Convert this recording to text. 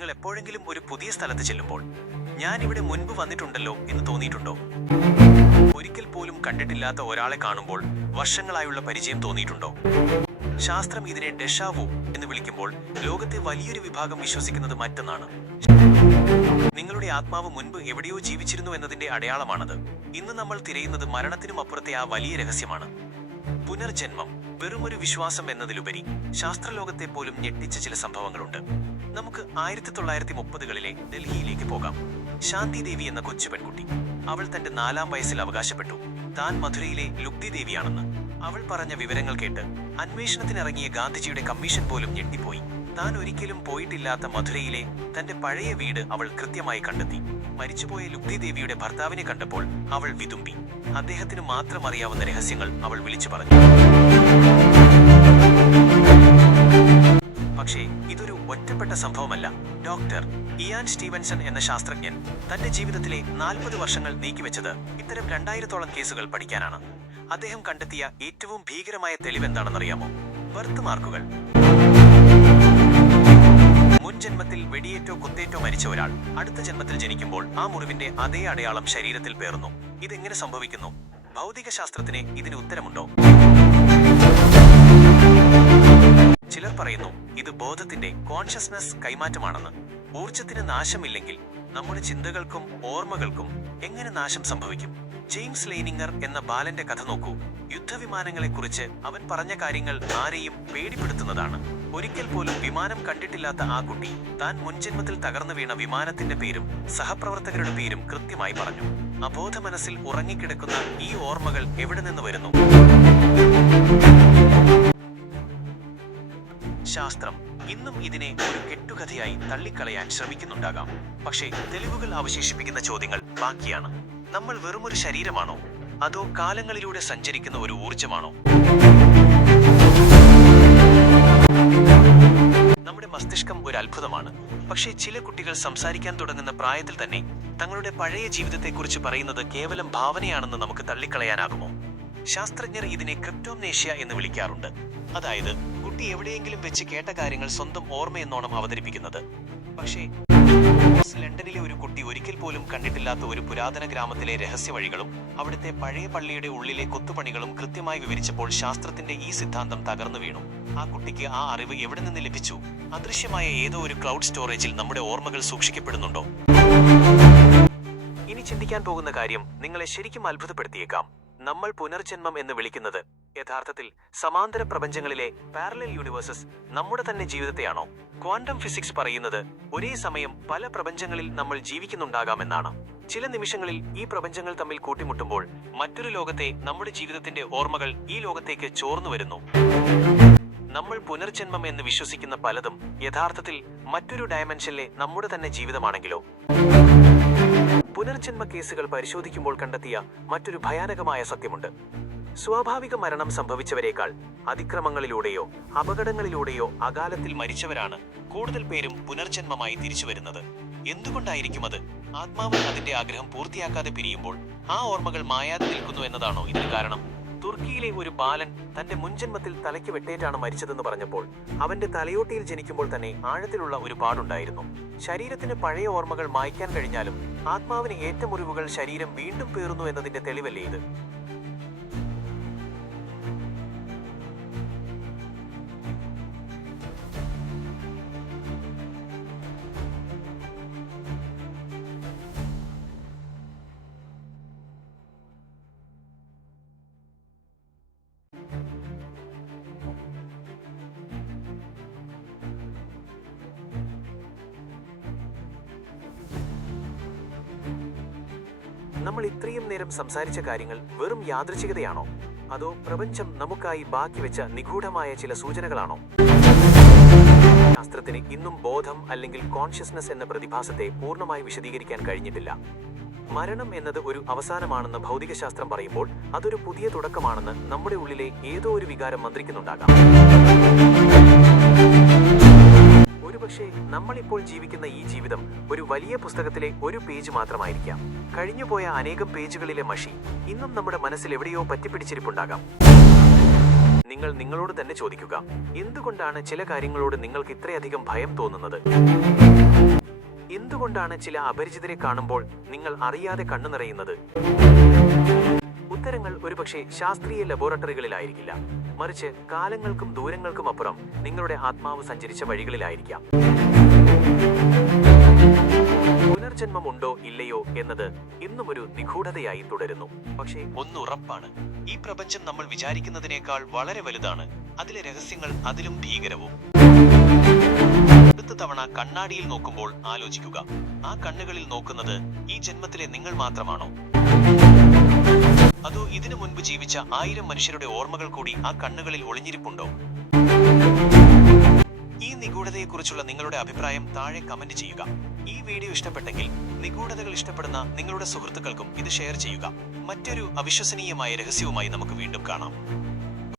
നിങ്ങൾ എപ്പോഴെങ്കിലും ഒരു പുതിയ സ്ഥലത്ത് ചെല്ലുമ്പോൾ ഞാൻ ഇവിടെ മുൻപ് വന്നിട്ടുണ്ടല്ലോ എന്ന് തോന്നിയിട്ടുണ്ടോ? ഒരിക്കൽ പോലും കണ്ടിട്ടില്ലാത്ത ഒരാളെ കാണുമ്പോൾ വർഷങ്ങളായുള്ള പരിചയം തോന്നിയിട്ടുണ്ടോ? ശാസ്ത്രം ഇതിനെ ഡെഷാവു എന്ന് വിളിക്കുമ്പോൾ ലോകത്തെ വലിയൊരു വിഭാഗം വിശ്വസിക്കുന്നത് മറ്റൊന്നാണ്. നിങ്ങളുടെ ആത്മാവ് മുൻപ് എവിടെയോ ജീവിച്ചിരുന്നു എന്നതിന്റെ അടയാളമാണത്. ഇന്ന് നമ്മൾ തിരയുന്നത് മരണത്തിനും അപ്പുറത്തെ ആ വലിയ രഹസ്യമാണ്. പുനർജന്മം. വെറുമൊരു വിശ്വാസം എന്നതിലുപരി ശാസ്ത്രലോകത്തെ പോലും ഞെട്ടിച്ച ചില സംഭവങ്ങളുണ്ട്. നമുക്ക് ആയിരത്തി തൊള്ളായിരത്തി മുപ്പതുകളിലെ ഡൽഹിയിലേക്ക് പോകാം. ശാന്തി ദേവി എന്ന കൊച്ചു പെൺകുട്ടി. അവൾ തന്റെ നാലാം വയസ്സിൽ അവകാശപ്പെട്ടു. താൻ മധുരയിലെ ലുബ്ധി ദേവിയാണെന്ന് അവൾ പറഞ്ഞ വിവരങ്ങൾ കേട്ട് അന്വേഷണത്തിനിറങ്ങിയ ഗാന്ധിജിയുടെ കമ്മീഷൻ പോലും ഞെട്ടിപ്പോയി. താൻ ഒരിക്കലും പോയിട്ടില്ലാത്ത മധുരയിലെ തന്റെ പഴയ വീട് അവൾ കൃത്യമായി കണ്ടെത്തി. മരിച്ചുപോയ ലുബ്ധി ദേവിയുടെ ഭർത്താവിനെ കണ്ടപ്പോൾ അവൾ വിതുമ്പി. അദ്ദേഹത്തിന് മാത്രം അറിയാവുന്ന രഹസ്യങ്ങൾ അവൾ വിളിച്ചു പറഞ്ഞു. പക്ഷേ ഇതൊരു ഒറ്റപ്പെട്ട സംഭവമല്ല. ഡോക്ടർ ഇയാൻ സ്റ്റീവൻസൺ എന്ന ശാസ്ത്രജ്ഞൻ തന്റെ ജീവിതത്തിലെ നാൽപ്പത് വർഷങ്ങൾ നീക്കിവെച്ചത് ഇത്തരം രണ്ടായിരത്തോളം കേസുകൾ പഠിക്കാനാണ്. അദ്ദേഹം കണ്ടെത്തിയ ഏറ്റവും ഭീകരമായ തെളിവെന്താണെന്നറിയാമോ? ബർത്ത് മാർക്കുകൾ. മുൻ ജന്മത്തിൽ വെടിയേറ്റോ കുത്തേറ്റോ മരിച്ച ഒരാൾ അടുത്ത ജന്മത്തിൽ ജനിക്കുമ്പോൾ ആ മുറിവിന്റെ അതേ അടയാളം ശരീരത്തിൽ പേറുന്നു. ഇതെങ്ങനെ സംഭവിക്കുന്നു? ഭൗതിക ശാസ്ത്രത്തിന് ഇതിന് ഉത്തരമുണ്ടോ? ചിലർ പറയുന്നു ഇത് ബോധത്തിന്റെ കോൺഷ്യസ്നസ് കൈമാറ്റമാണെന്ന്. ഊർജത്തിന് നാശമില്ലെങ്കിൽ നമ്മുടെ ചിന്തകൾക്കും ഓർമ്മകൾക്കും എങ്ങനെ നാശം സംഭവിക്കും? ജെയിംസ് ലെയ്നിങ്ങർ എന്ന ബാലന്റെ കഥ നോക്കൂ. യുദ്ധവിമാനങ്ങളെക്കുറിച്ച് അവൻ പറഞ്ഞ കാര്യങ്ങൾ ആരെയും പേടിപ്പെടുത്തുന്നതാണ്. ഒരിക്കൽ പോലും വിമാനം കണ്ടിട്ടില്ലാത്ത ആ കുട്ടി താൻ മുൻജന്മത്തിൽ തകർന്നു വീണ വിമാനത്തിന്റെ പേരും സഹപ്രവർത്തകരുടെ പേരും കൃത്യമായി പറഞ്ഞു. അബോധ മനസ്സിൽ ഉറങ്ങിക്കിടക്കുന്ന ഈ ഓർമ്മകൾ എവിടെ നിന്ന് വരുന്നു? ശാസ്ത്രം. ഇന്നും ഇതിനെ ഒരു കെട്ടുകഥയായി തള്ളിക്കളയാൻ ശ്രമിക്കുന്നുണ്ടാകാം. പക്ഷേ തെളിവുകൾ അവശേഷിപ്പിക്കുന്ന ചോദ്യങ്ങൾ ബാക്കിയാണ്. നമ്മൾ വെറുമൊരു ശരീരമാണോ? അതോ കാലങ്ങളിലൂടെ സഞ്ചരിക്കുന്ന ഒരു ഊർജമാണോ നമ്മുടെ മസ്തിഷ്കം ഒരു അത്ഭുതമാണ്. പക്ഷേ ചില കുട്ടികൾ സംസാരിക്കാൻ തുടങ്ങുന്ന പ്രായത്തിൽ തന്നെ തങ്ങളുടെ പഴയ ജീവിതത്തെക്കുറിച്ച് പറയുന്നത് കേവലം ഭാവനയാണെന്ന് നമുക്ക് തള്ളിക്കളയാനാകുമോ? ശാസ്ത്രജ്ഞർ ഇതിനെ ക്രിപ്റ്റോംനേഷ്യ എന്ന് വിളിക്കാറുണ്ട്. അതായത് കുട്ടി എവിടെയെങ്കിലും വെച്ച് കേട്ട കാര്യങ്ങൾ സ്വന്തം ഓർമ്മയെന്നോണം അവതരിപ്പിക്കുന്നത്. പക്ഷേ ലണ്ടനിലെ ഒരു കുട്ടി ഒരിക്കൽ പോലും കണ്ടിട്ടില്ലാത്ത ഒരു പുരാതന ഗ്രാമത്തിലെ രഹസ്യ വഴികളും അവിടുത്തെ പഴയ പള്ളിയുടെ ഉള്ളിലെ കൊത്തുപണികളും കൃത്യമായി വിവരിച്ചപ്പോൾ ശാസ്ത്രത്തിന്റെ ഈ സിദ്ധാന്തം തകർന്നു വീണു. ആ കുട്ടിക്ക് ആ അറിവ് എവിടെ നിന്ന് ലഭിച്ചു? അദൃശ്യമായ ഏതോ ഒരു ക്ലൗഡ് സ്റ്റോറേജിൽ നമ്മുടെ ഓർമ്മകൾ സൂക്ഷിക്കപ്പെടുന്നുണ്ടോ? ഇനി ചിന്തിക്കാൻ പോകുന്ന കാര്യം നിങ്ങളെ ശരിക്കും അത്ഭുതപ്പെടുത്തിയേക്കാം. നമ്മൾ പുനർജന്മം എന്ന് വിളിക്കുന്നത് യഥാർത്ഥത്തിൽ സമാന്തര പ്രപഞ്ചങ്ങളിലെ പാരലൽ യൂണിവേഴ്സസ് നമ്മുടെ തന്നെ ജീവിതത്തെയാണോ? ക്വാണ്ടം ഫിസിക്സ് പറയുന്നത് ഒരേ സമയം പല പ്രപഞ്ചങ്ങളിൽ നമ്മൾ ജീവിക്കുന്നുണ്ടാകാമെന്നാണ്. ചില നിമിഷങ്ങളിൽ ഈ പ്രപഞ്ചങ്ങൾ തമ്മിൽ കൂട്ടിമുട്ടുമ്പോൾ മറ്റൊരു ലോകത്തെ നമ്മുടെ ജീവിതത്തിന്റെ ഓർമ്മകൾ ഈ ലോകത്തേക്ക് ചോർന്നു വരുന്നു. നമ്മൾ പുനർജന്മം എന്ന് വിശ്വസിക്കുന്ന പലതും യഥാർത്ഥത്തിൽ മറ്റൊരു ഡയമെൻഷനിലെ നമ്മുടെ തന്നെ ജീവിതമാണെങ്കിലോ? പുനർജന്മ കേസുകൾ പരിശോധിക്കുമ്പോൾ കണ്ടെത്തിയ മറ്റൊരു ഭയാനകമായ സത്യമുണ്ട്. സ്വാഭാവിക മരണം സംഭവിച്ചവരെക്കാൾ അതിക്രമങ്ങളിലൂടെയോ അപകടങ്ങളിലൂടെയോ അകാലത്തിൽ മരിച്ചവരാണ് കൂടുതൽ പേരും പുനർജന്മമായി തിരിച്ചു വരുന്നത് എന്തുകൊണ്ടായിരിക്കും അത്? ആത്മാവ് അതിന്റെ ആഗ്രഹം പൂർത്തിയാക്കാതെ പിരിയുമ്പോൾ ആ ഓർമ്മകൾ മായാതെ നിൽക്കുന്നു എന്നതാണോ ഇതിന് കാരണം? തുർക്കിയിലെ ഒരു ബാലൻ തന്റെ മുൻജന്മത്തിൽ തലയ്ക്ക് വെട്ടേറ്റാണ് മരിച്ചതെന്ന് പറഞ്ഞപ്പോൾ അവന്റെ തലയോട്ടിയിൽ ജനിക്കുമ്പോൾ തന്നെ ആഴത്തിലുള്ള ഒരു പാടുണ്ടായിരുന്നു. ശരീരത്തിന് പഴയ ഓർമ്മകൾ മായ്ക്കാൻ കഴിഞ്ഞാലും ആത്മാവിന് ഏറ്റ മുറിവുകൾ ശരീരം വീണ്ടും പേറുന്നു എന്നതിന്റെ തെളിവല്ലേ ഇത്? നമ്മൾ ഇത്രയും നേരം സംസാരിച്ച കാര്യങ്ങൾ വെറും യാദൃച്ഛികതയാണോ? അതോ പ്രപഞ്ചം നമുക്കായി ബാക്കി വെച്ച നിഗൂഢമായ ചില സൂചനകളാണോ? ശാസ്ത്രത്തിന് ഇന്നും ബോധം അല്ലെങ്കിൽ കോൺഷ്യസ്നസ് എന്ന പ്രതിഭാസത്തെ പൂർണമായി വിശദീകരിക്കാൻ കഴിഞ്ഞിട്ടില്ല. മരണം എന്നത് ഒരു അവസാനമാണെന്ന് ഭൗതികശാസ്ത്രം പറയുമ്പോൾ അതൊരു പുതിയ തുടക്കമാണെന്ന് നമ്മുടെ ഉള്ളിലെ ഏതോ ഒരു വികാരം മന്ത്രിക്കുന്നുണ്ടാകാം. ഒരുപക്ഷെ നമ്മളിപ്പോൾ ജീവിക്കുന്ന ഈ ജീവിതം ഒരു വലിയ പുസ്തകത്തിലെ ഒരു പേജ് മാത്രമായിരിക്കാം. കഴിഞ്ഞുപോയ അനേകം പേജുകളിലെ മഷി ഇന്നും നമ്മുടെ മനസ്സിൽ എവിടെയോ പറ്റിപ്പിടിച്ചിരിപ്പുണ്ടാകാം. നിങ്ങൾ നിങ്ങളോട് തന്നെ ചോദിക്കുക എന്തുകൊണ്ടാണ് ചില കാര്യങ്ങളോട് നിങ്ങൾക്ക് ഇത്രയധികം ഭയം തോന്നുന്നത്? എന്തുകൊണ്ടാണ് ചില അപരിചിതരെ കാണുമ്പോൾ നിങ്ങൾ അറിയാതെ കണ്ണു നിറയുന്നത്? ഉത്തരങ്ങൾ ഒരുപക്ഷെ ശാസ്ത്രീയ ലബോറട്ടറികളിലായിരിക്കില്ല. മറിച്ച് കാലങ്ങൾക്കും ദൂരങ്ങൾക്കും അപ്പുറം നിങ്ങളുടെ ആത്മാവ് സഞ്ചരിച്ച വഴികളിലായിരിക്കാം. പുനർജന്മം ഉണ്ടോ ഇല്ലയോ എന്നത് ഇന്നും ഒരു നിഗൂഢതയായി തുടരുന്നു. പക്ഷേ ഒന്ന് ഉറപ്പാണ് ഈ പ്രപഞ്ചം നമ്മൾ വിചാരിക്കുന്നതിനേക്കാൾ വളരെ വലുതാണ്. അതിലെ രഹസ്യങ്ങൾ അതിലും ഭീകരവും. അടുത്ത തവണ കണ്ണാടിയിൽ നോക്കുമ്പോൾ ആലോചിക്കുക. ആ കണ്ണുകളിൽ നോക്കുന്നത് ഈ ജന്മത്തിലെ നിങ്ങൾ മാത്രമാണോ? അതോ ഇതിനു മുൻപ് ജീവിച്ച ആയിരം മനുഷ്യരുടെ ഓർമ്മകൾ കൂടി ആ കണ്ണുകളിൽ ഒളിഞ്ഞിരിപ്പുണ്ടോ? ഈ നിഗൂഢതയെക്കുറിച്ചുള്ള നിങ്ങളുടെ അഭിപ്രായം താഴെ കമന്റ് ചെയ്യുക. ഈ വീഡിയോ ഇഷ്ടപ്പെട്ടെങ്കിൽ നിഗൂഢതകൾ ഇഷ്ടപ്പെടുന്ന നിങ്ങളുടെ സുഹൃത്തുക്കൾക്കും ഇത് ഷെയർ ചെയ്യുക. മറ്റൊരു അവിശ്വസനീയമായ രഹസ്യവുമായി നമുക്ക് വീണ്ടും കാണാം.